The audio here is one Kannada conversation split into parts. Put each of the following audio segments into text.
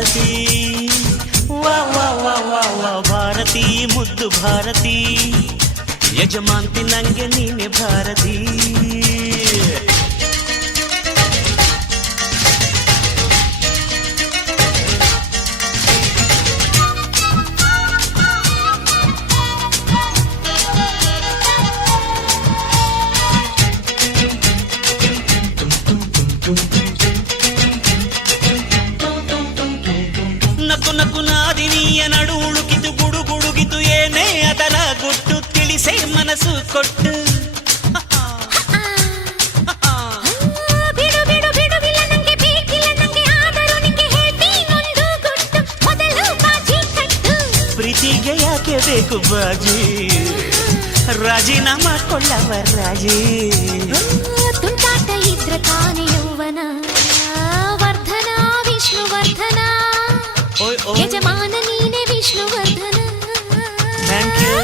ಭಾರತಿ ವಾ ವಾ ವಾ ವಾ ವಾ ಭಾರತಿ ಮುದ್ದು ಭಾರತಿ ಯಜಮಾಂತಿ ನಂಗೆ ನೀನೆ ಭಾರತಿ ನಕ್ಕು ನಕ್ಕು ನಾದಿನಿಯ ನಡು ಉಳುಕಿತು ಗುಡು ಗುಡುಗಿತು ಏನೇ ಅದರ ಗುಟ್ಟು ತಿಳಿಸೆ ಮನಸ್ಸು ಕೊಟ್ಟು ಬಿಡು ಬಿಡು ಬಿಡುವಿಲ್ಲ ನಂಗೆ ಬೇಕಿಲ್ಲ ನಂಗೆ ಆದರೂ ನಿಂಗೆ ಹೇಳ್ತೀನೊಂದು ಗುಟ್ಟು ಮೊದಲು ಬಾಜಿ ಕಟ್ಟು ಪ್ರೀತಿಗೆ ಯಾಕೆ ಬೇಕು ಬಾಜಿ ರಾಜೀನಾಮಾ ಕೊಳ್ಳವ ರಾಜಿ ತುಂಟಾಟ ಇದ್ರೆ ತಾನೇ ಯೌವನ ವರ್ಧನ ವಿಷ್ಣುವರ್ಧನ ಓಯ್ ಓಯ್ ಯಜಮಾನ ನೀನೆ ವಿಷ್ಣುವರ್ಧನ ಥ್ಯಾಂಕ್ ಯು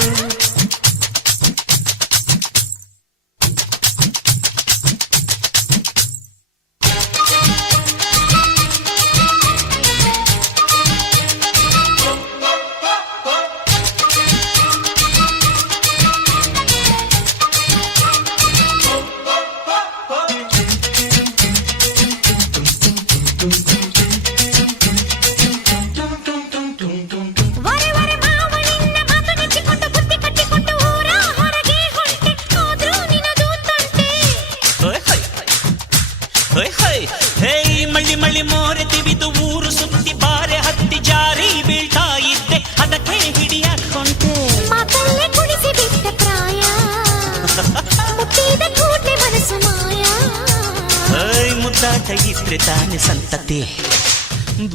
ವರೆ ವರೆ ಮಾವನಿನ್ನ ಮಾತು ನೆಚ್ಚಿಕೊಂಡು ಬುದ್ಧಿ ಕಟ್ಟಿಕೊಂಡು ಊರ ಹೊರಗೆ ಹೊಂಟೆ ಹೋದ್ರು ನಿನದು ತಂಟೆ ಹೋಯ್ ಹೋಯ್ ಹೋಯ್ ಹೋಯ್ ಹೇ ಮಳ್ಳಿ ಮಳ್ಳಿ ಮೋರೆ ತಿವಿದು ಊರು ಸುತ್ತಿ ಬಾರೆ ಹತ್ತಿ ಜಾರಿ ಬೀಳ್ತಾ ಇದ್ದೆ ಅದಕ್ಕೆ ಹಿಡಿಯಾಕೊಂಡೆ ಮಾತಲ್ಲೇ ಕುಡಿಸಿ ಬಿಟ್ಟ ಪ್ರಾಯ ಮುಟ್ಟಿದ ಕೂಡ್ಲೆ ಮನಸ್ಸು ಮಾಯ ಹೈ ಮುದ್ದಾಟ ಇದ್ರೆ ತಾನೆ ಸಂತತಿ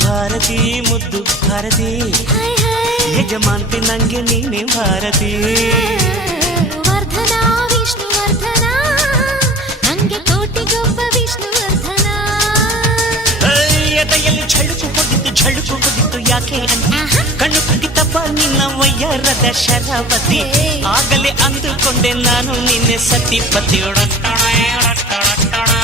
ಭಾರತಿ ಮುದ್ದು ಭಾರತಿ ಹೈ ಹೈ ಯಜಮಾಂತಿ ನಂಗೆ ನೀನೆ ಭಾರತಿ ವರ್ಧನ ವಿಷ್ಣುವರ್ಧನ ನಂಗೆ ಕೋಟಿಗೊಬ್ಬ ವಿಷ್ಣುವರ್ಧನ ಎದೆಯಲ್ಲಿ ಝಳುಕು ಹೊಡಿತು ಯಾಕೆ ಅಂತ ಕಣ್ಣು ಕುಡಿತಪ್ಪ ನಿನ್ನ ವಯ್ಯರದ ಶರಾವತಿ ಆಗಲೇ ಅಂದುಕೊಂಡೆ ನಾನು ನಿನ್ನೆ ಸತಿಪತಿ ಹೈ ಹೈ